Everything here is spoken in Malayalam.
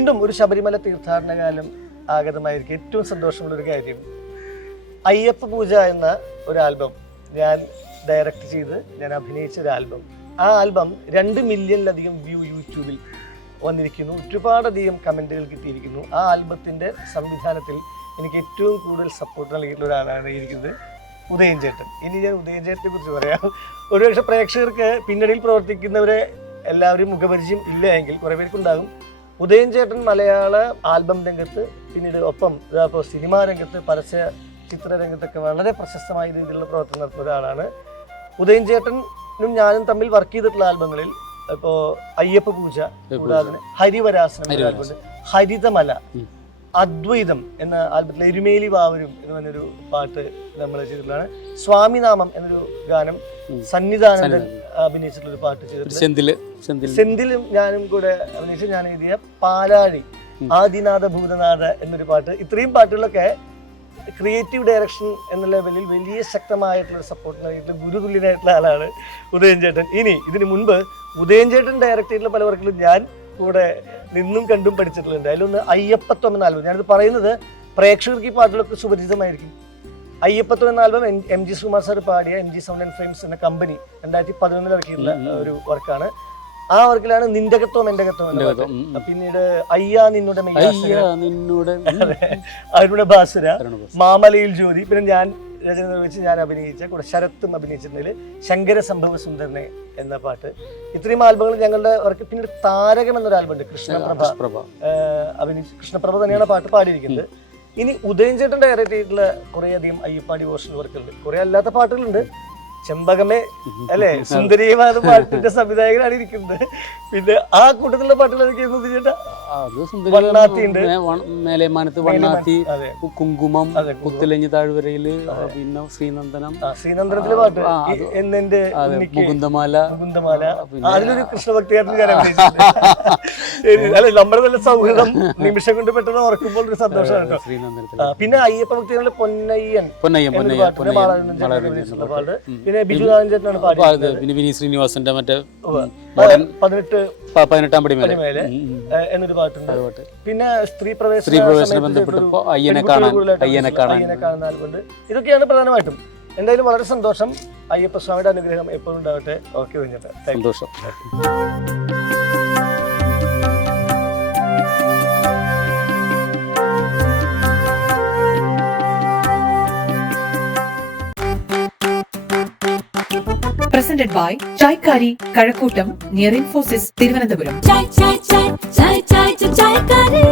വീണ്ടും ഒരു ശബരിമല തീർത്ഥാടന കാലം ആഗതമായിരിക്കും. ഏറ്റവും സന്തോഷമുള്ളൊരു കാര്യം, അയ്യപ്പ പൂജ എന്ന ഒരു ആൽബം ഞാൻ ഡയറക്റ്റ് ചെയ്ത് ഞാൻ അഭിനയിച്ച ഒരു ആൽബം. ആ ആൽബം 2 മില്യണിലധികം വ്യൂ യൂട്യൂബിൽ വന്നിരിക്കുന്നു. ഒരുപാടധികം കമൻറ്റുകൾ കിട്ടിയിരിക്കുന്നു. ആ ആൽബത്തിൻ്റെ സംവിധാനത്തിൽ എനിക്ക് ഏറ്റവും കൂടുതൽ സപ്പോർട്ട് നൽകിയിട്ടുള്ള ഒരാളാണ് ഇരിക്കുന്നത് ഉദയൻ ചേട്ടൻ. ഇനി ഞാൻ ഉദയൻ ചേട്ടനെ കുറിച്ച് പറയാം. ഒരുപക്ഷെ പ്രേക്ഷകർക്ക് പിന്നണിയിൽ പ്രവർത്തിക്കുന്നവരെ എല്ലാവരും മുഖപരിചയം ഇല്ല എങ്കിൽ കുറേ പേർക്കുണ്ടാകും. ഉദയൻ ചേട്ടൻ മലയാള ആൽബം രംഗത്ത്, പിന്നീട് ഒപ്പം ഇപ്പോൾ സിനിമാ രംഗത്ത്, പരസ്യ ചിത്രരംഗത്തൊക്കെ വളരെ പ്രശസ്തമായ രീതിയിലുള്ള പ്രവർത്തനം നടത്തുന്ന ഒരാളാണ്. ഉദയൻ ചേട്ടനും ഞാനും തമ്മിൽ വർക്ക് ചെയ്തിട്ടുള്ള ആൽബങ്ങളിൽ ഇപ്പോൾ അയ്യപ്പ പൂജ, കൂടാതെ ഹരിവരാസനം എന്ന ആൽബമുണ്ട്, ഹരിതമല, അദ്വൈതം എന്ന ആൽബത്തിലെ എരുമേലി വാവരും എന്ന് പറഞ്ഞൊരു പാട്ട് നമ്മൾ ചെയ്തിട്ടുള്ളതാണ്. സ്വാമിനാമം എന്നൊരു ഗാനം സന്നിധാനന്ദൻ അഭിനയിച്ചിട്ടുള്ള ഒരു പാട്ട് ചെയ്തിട്ടുണ്ട്. സെന്തിലും ഞാനും കൂടെ അഭിനയിച്ച് ഞാൻ എഴുതിയ പാലാഴി, ആദിനാഥ ഭൂതനാഥ എന്നൊരു പാട്ട്. ഇത്രയും പാട്ടുകളൊക്കെ ക്രിയേറ്റീവ് ഡയറക്ഷൻ എന്ന ലെവലിൽ വലിയ ശക്തമായിട്ടുള്ള സപ്പോർട്ട് നൽകിയിട്ടുള്ള ഗുരുതുല്യനായിട്ടുള്ള ആളാണ് ഉദയൻ ചേട്ടൻ. ഇനി ഇതിന് മുൻപ് ഉദയൻ ചേട്ടൻ ഡയറക്റ്റ് ചെയ്തിട്ടുള്ള പല വർക്കിലും ഞാൻ കൂടെ നിന്നും കണ്ടും പഠിച്ചിട്ടുണ്ട്. അതിലൊന്ന് അയ്യപ്പത്വം എന്ന ആൽബം. ഞാനിത് പറയുന്നത് പ്രേക്ഷകർക്ക് ഈ പാട്ടുകളൊക്കെ സുപരിചിതമായിരിക്കും. അയ്യപ്പത്വം എന്ന album M G Sukumar sir പാടിയ MG സൗണ്ട് ആൻഡ് ഫ്രെയിംസ് എന്ന കമ്പനി 2011 ഇറക്കിയിട്ടുള്ള ഒരു വർക്കാണ്. ആ വർക്കിലാണ് നിന്റകത്വം എന്റകത്വം എന്ന പാട്ട്. പിന്നീട് അയ്യാ നിന്നുടെ അരുണ ഭാസുര, മാമലയിൽ ജ്യോതി, പിന്നെ ഞാൻ രചന നിർവഹിച്ച് ഞാൻ അഭിനയിച്ച കൂടെ ശരത്തും അഭിനയിച്ചിട്ടുണ്ടെങ്കിൽ ശങ്കര സംഭവ സുന്ദരനെ എന്ന പാട്ട്. ഇത്രയും ആൽബങ്ങൾ ഞങ്ങളുടെ വർക്ക്. പിന്നീട് താരകം എന്നൊരു ആൽബം ഉണ്ട്, കൃഷ്ണപ്രഭ അഭിനയിച്ച്, കൃഷ്ണപ്രഭ തന്നെയാണ് പാട്ട് പാടിയിരിക്കുന്നത്. ഇനി ഉദയൻ ചേട്ടൻ ഡയറക്റ്റ് ചെയ്തിട്ടുള്ള കുറേയധികം അയ്യപ്പ ഡിവോഷണൽ വർക്കുകളുണ്ട്. കുറെ അല്ലാത്ത പാട്ടുകളുണ്ട്. ചെമ്പകമേ അല്ലെ, സുന്ദരീയമായ പാട്ടിന്റെ സംവിധായകനാണ് ഇരിക്കുന്നത്. പിന്നെ ആ കൂട്ടത്തിലുള്ള പാട്ടുകൾ കുങ്കുമം, കുത്തിലഞ്ഞ് താഴ്വരയില്, പിന്നെ ശ്രീനന്ദനത്തിലെ പാട്ട് എന്നെ മുകുന്ദമാല. അതിലൊരു കൃഷ്ണഭക്തിയായിട്ട് അല്ലെ, നമ്മുടെ നല്ല സൗഹൃദം നിമിഷം കൊണ്ട് പെട്ടെന്ന് ഓർക്കുമ്പോൾ ഒരു സന്തോഷമാണ്. പിന്നെ അയ്യപ്പ ഭക്തികളുടെ പൊന്നയ്യൻ പാട്ട്, പിന്നെ ബിജു നാരായണൻ പാടിയത്, പിന്നെ വിനീത് ശ്രീനിവാസന്റെ മറ്റേ 18 പടിമേലെ എന്നൊരു പാട്ടുണ്ട്. പിന്നെ സ്ത്രീ പ്രവേശനം ബന്ധപ്പെട്ട് അയ്യനെ കാണുന്ന ആൽബമുണ്ട്. ഇതൊക്കെയാണ് പ്രധാനമായിട്ടും. എന്തായാലും വളരെ സന്തോഷം. അയ്യപ്പ സ്വാമിയുടെ അനുഗ്രഹം എപ്പോഴും ഉണ്ടാവട്ടെ. ഓക്കെ കഴിഞ്ഞിട്ട് സന്തോഷം. Presented by Chaikari Kazhakkottam near Infosys Thiruvananthapuram. Chaikari